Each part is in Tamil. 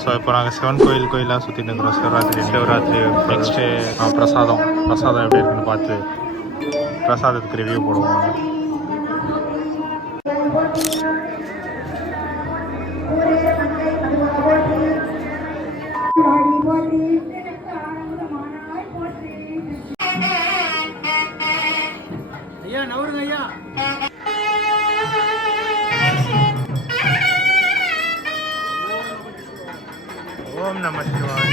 ஸோ இப்போ நாங்கள் சிவன் கோயிலாக சுற்றிட்டு இருக்கிறோம். சிவராத்திரி நெக்ஸ்ட்டு பிரசாதம் எப்படி இருக்குன்னு பார்த்து பிரசாதத்துக்கு ரிவ்யூ போடுவோம். ஐயா நவருங்க ஐயா. ஓம் நம சிவாய.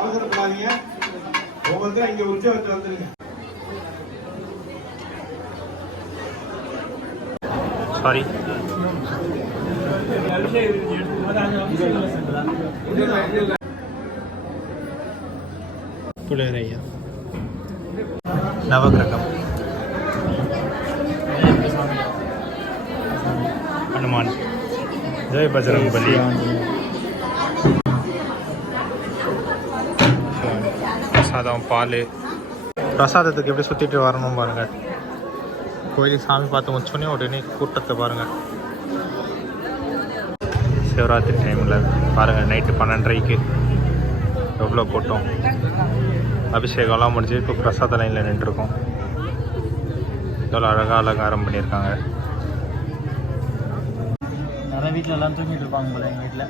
அவசரப்படாதீங்க. ஒவ்வொருத்தரும் இங்க உற்சவத்தை வந்துருங்க. சாரி புலேரையா நவகிரகம் ஹனுமான் ஜெய் பஜ்ரங் பலி. பிரசாதம் பால் பிரசாதத்துக்கு எப்படி சுற்றிட்டு வரணும் பாருங்கள். கோயிலுக்கு சாமி பார்த்து முடிச்சோடனே உடனே கூட்டத்தை பாருங்கள். சிவராத்திரி டைமில் பாருங்கள், நைட்டு 12:30க்கு எவ்வளோ கூட்டம். அபிஷேகம்லாம் முடிஞ்சு இப்போ பிரசாத லைனில் நின்றுருக்கோம். எவ்வளோ அழகாக அலங்காரம் பண்ணியிருக்காங்க. நிறைய வீட்டில் எல்லாம் தூங்கிட்டு இருப்பாங்க போல. எங்கள் வீட்டில்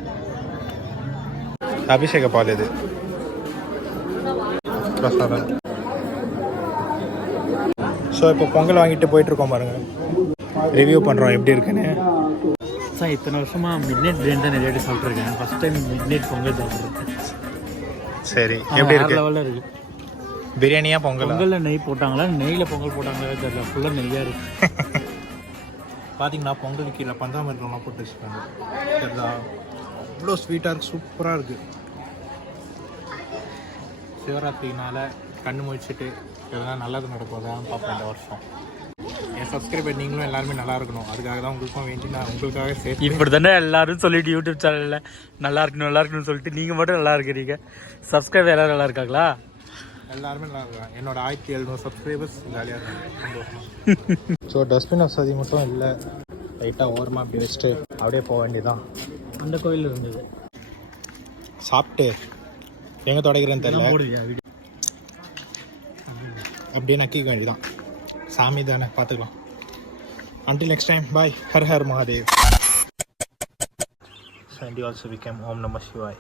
அபிஷேக பால் இது பிரசாதம். ஸோ இப்போ பொங்கல் வாங்கிட்டு போயிட்டுருக்கோம் பாருங்கள். ரிவ்யூ பண்ணுறோம் எப்படி இருக்குன்னு. சார் இத்தனை வருஷமாக மிட்நைட் பிரியாணி தான் நிறைய சாப்பிட்ருக்கேன். ஃபஸ்ட் டைம் மிட்நைட் பொங்கல் சாப்பிட்ருக்கேன். சரி, எப்படி இருக்கு? லெவலில் இருக்குது. பிரியாணியாக பொங்கலில் நெய் போட்டாங்களா, நெய்யில் பொங்கல் போட்டாங்களா தெரியல. ஃபுல்லாக நெய்யாக இருக்குது. பார்த்தீங்கன்னா பொங்கல் கீழே பஞ்சாமிரதம்லாம் போட்டு வச்சுருக்காங்க. சரிதா, இவ்வளோ ஸ்வீட்டாக இருக்குது, சூப்பராக இருக்குது. சிவராத்திரினால கண்ணு முடிச்சுட்டு எதனா நல்லது நடக்கும்தான் பார்ப்பேன் இந்த வருஷம். என் சப்ஸ்கிரைபர் நீங்களும் எல்லாருமே நல்லா இருக்கணும். அதுக்காக தான் உங்களுக்கும் வேண்டி நான் உங்களுக்காக சேர்த்து. இப்படி தானே எல்லாரும் சொல்லிட்டு யூடியூப் சேனலில் நல்லா இருக்கணும்னு சொல்லிட்டு நீங்கள் மட்டும் நல்லா இருக்கிறீங்க. சப்ஸ்கிரைபர் எல்லாரும் நல்லா இருக்காங்களா? எல்லாருமே நல்லா இருக்காங்க. என்னோட 1700 சப்ஸ்கிரைபர்ஸ் ஜாலியாக இருக்காங்க. ஸோ டஸ்ட்பின் வசதி மட்டும் இல்லை. லைட்டாக ஓரமாக அப்படி வச்சுட்டு அப்படியே போக வேண்டியதான். அந்த கோயில் இருந்தது. சாப்பிட்டு எங்கே தொடக்கிறேன்னு தெரியல, அப்படியே நக்கிக்க வேண்டியதான். சாமி தானே, பார்த்துக்கலாம். Until next time, bye. Har Har Mahadev. And he also became Om Namah Shivaya.